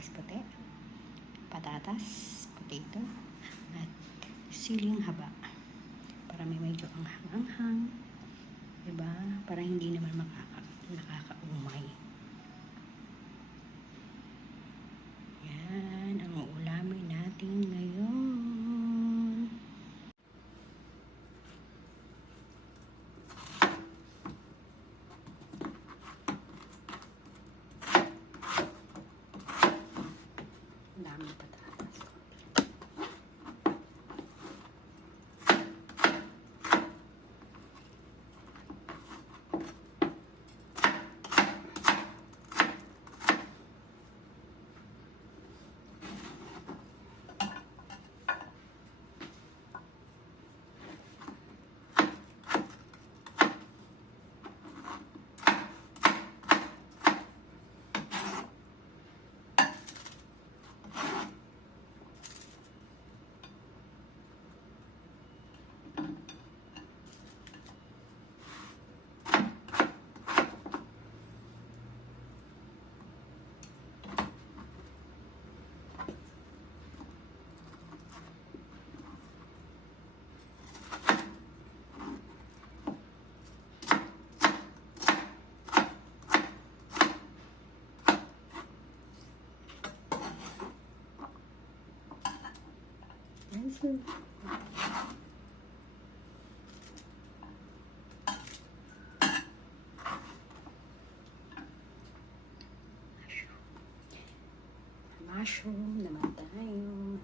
sibuyas puti, patatas, potato, at siling haba. Para may medyo anghang-anghang. Diba? Para hindi naman nakakaumay. Yan ang uulamin natin ngayon. Ang daming patatas. Mushroom naman tayo.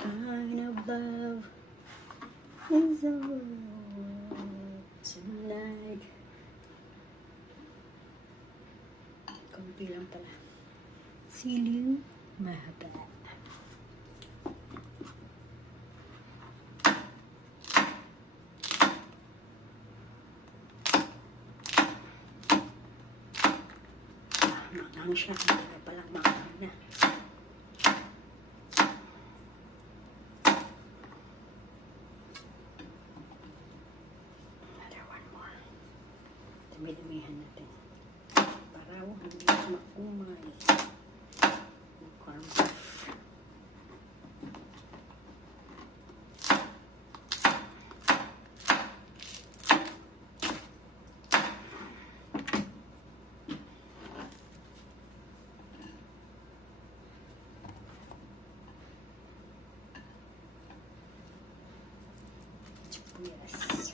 Kind of love is a world tonight. Kunti lang pala. Siling mahaba. Makang siya. Hindi pala makang na. Dumi-dumihan natin para hindi makumay yung corn beef. Yes.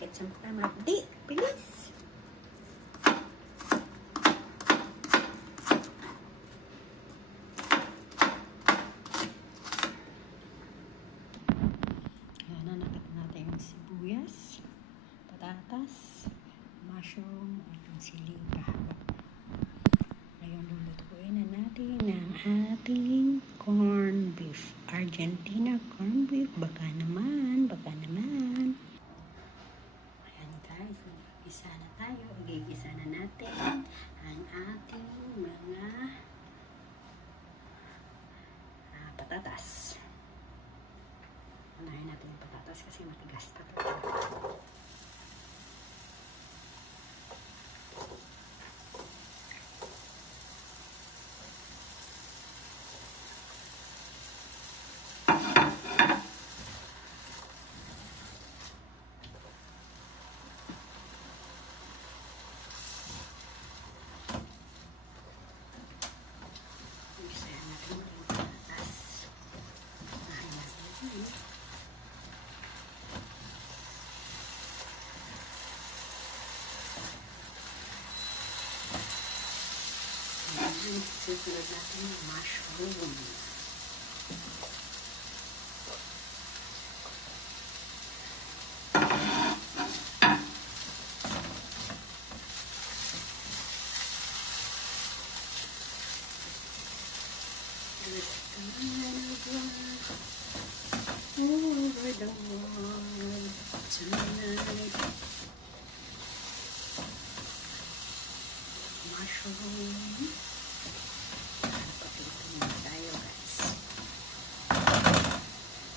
Sakit sa mata. Di, bilis! Ayan na, nakita natin yung sibuyas, patatas, mushroom, at yung siling kahaba. Ngayon, lulutuin na natin ang ating corn beef. Argentina corn beef. Baka naman, baka naman. Ayan guys, mag-igisa na tayo. Igigisa na natin ang ating mga patatas. Unahin natin yung patatas kasi matigas na ito. susunod natin yung mushroom. Over the world tonight. Mushroom. Papilitin na tayo, guys.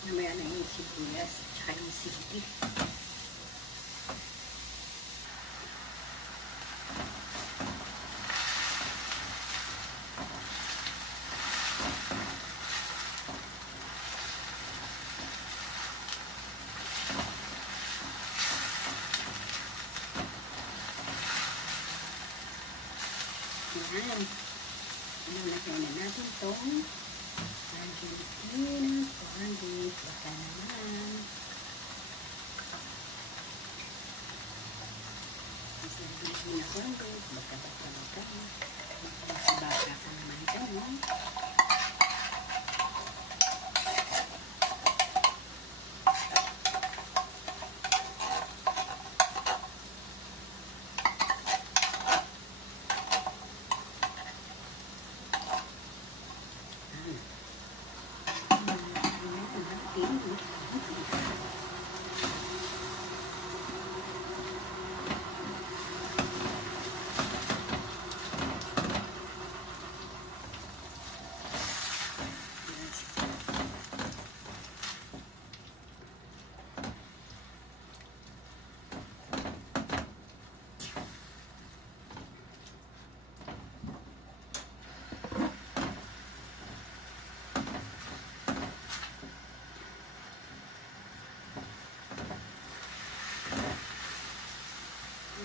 Namaya na yung sibuyas at saka yung sili. Yan. Nalagay na natin itong Argentina corned beef. Baka naman. Mas Argentina corned beef. Baka. Baka ka naman dyan.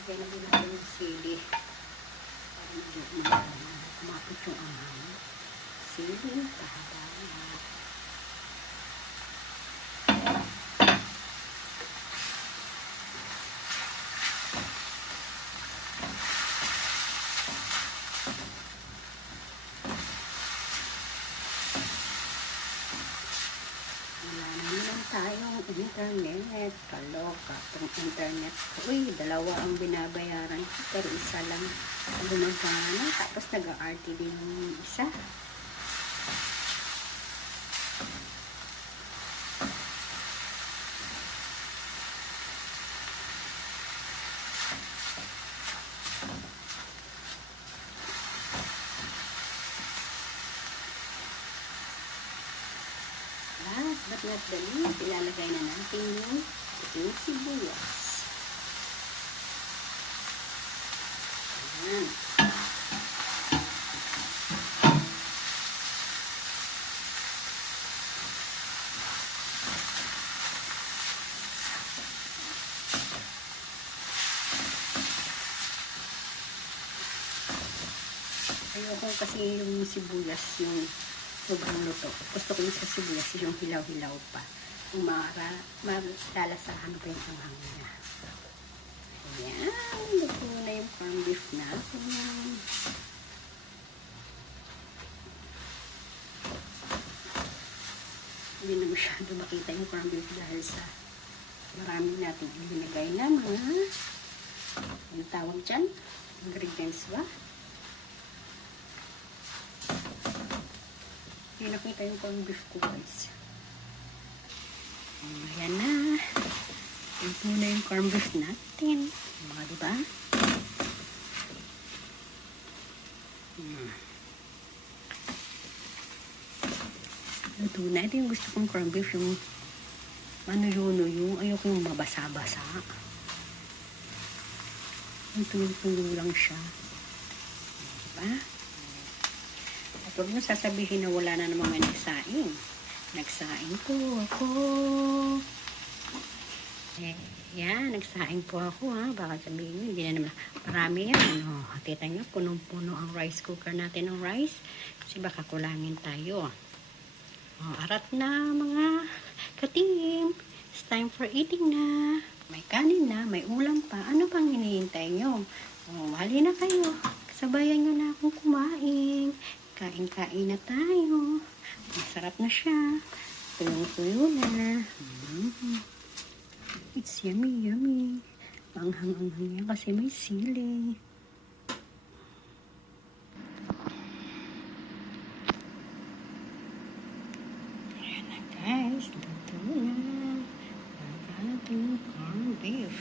Kaya nabili ko yung sili. Para hindi kumapit yung amoy. Sili, pahaba. Tayong internet, kaloka itong internet. Uy, dalawa ang binabayaran ko, pero isa lang gumagana, tapos nag-RT din yung isa. Last but not the least, ilalagay na natin yung puting sibuyas. Ayan. Ayoko kasi yung sibuyas yung sobrang luto. Gusto ko yung sa sibuyas yung hilaw-hilaw pa. Kung malalasahan pa yung anghang niya. Ayan. Luto na yung corned beef natin. Hindi na masyado makita yung corned beef dahil sa marami natin ilinagay na mga yung tawag dyan. Ingredients ba? Hindi nakita yung corned beef ko, guys. Ayan na. Ito na yung corned beef natin. Mga diba? Luto na. Ito yung gusto kong corned beef. Yung yung ayoko yung mabasa-basa. Yung tulo-tulo lang siya. Diba? Huwag nyo sasabihin na wala na namang nagsaing. Nagsaing po ako. Yan, nagsaing po ako ha. Baka sabihin nyo, hindi na naman. Marami yan. Tita nyo, punong-puno ang rice cooker natin ng rice. Kasi baka kulangin tayo. Arat na mga katim. It's time for eating na. May kanin na, may ulam pa. Ano pang hinihintay nyo? Hali na kayo. Sabayan nyo na akong kumain. Kain-kain na tayo. Masarap na siya. Tuyong-tuyo na. It's yummy, yummy. Anghang-anghang yan kasi may sili. Ayan na guys, luto na ang ating corned beef.